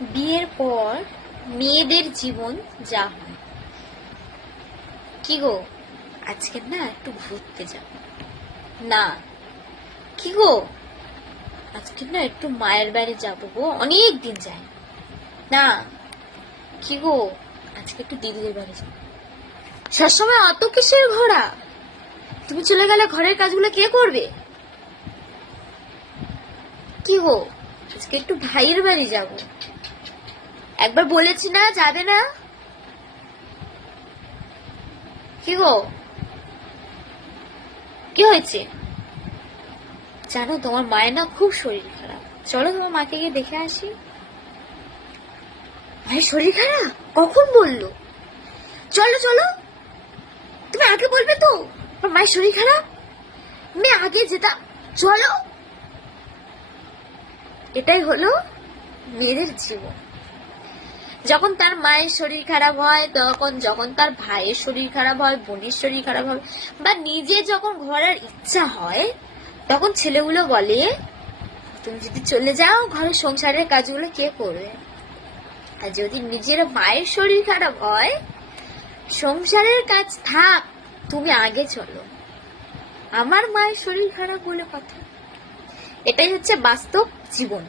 বিয়ের পর মেয়েদের জীবন যা হয়। কি গো, আজকে না একটু ঘুরতে যাব? না। কি গো, আজকে না একটু মায়ের বাড়ি যাবো গো, অনেক দিন যাই না। কি গো, আজকে একটু দিদিদের বাড়ি যাবো। সবসময় অত কিসের ঘোরা? তুমি চলে গেলে ঘরের কাজগুলো কে করবে? কি গো, আজকে একটু ভাইয়ের বাড়ি যাব। একবার বলেছি না যাবে না? কি গো, কি হয়েছে? জানো তোমার মায়ের না খুব শরীর খারাপ, চলো তোমার মাকে গিয়ে দেখে আসি। মায়ের শরীর খারাপ কখন বললো? চলো চলো, তুমি আগে বলবে তো আমার মায়ের শরীর খারাপ, আমি আগে যেতাম। চলো। এটাই হলো মেয়েদের জীবন। যখন তার মায়ের শরীর খারাপ হয়, যখন তার ভাইয়ের শরীর খারাপ হয়, বোনের শরীর খারাপ হয়, বা নিজে যখন ঘরের ইচ্ছা হয়, তখন ছেলেগুলো বলে তুমি যদি চলে যাও ঘরের সংসারের কাজগুলো কে করবে? আর যদি নিজের মায়ের শরীর খারাপ হয়, সংসারের কাজ থাক, তুমি আগে চলো। আমার মায়ের শরীর খারাপ বলে কথা। এটাই হচ্ছে বাস্তব জীবন।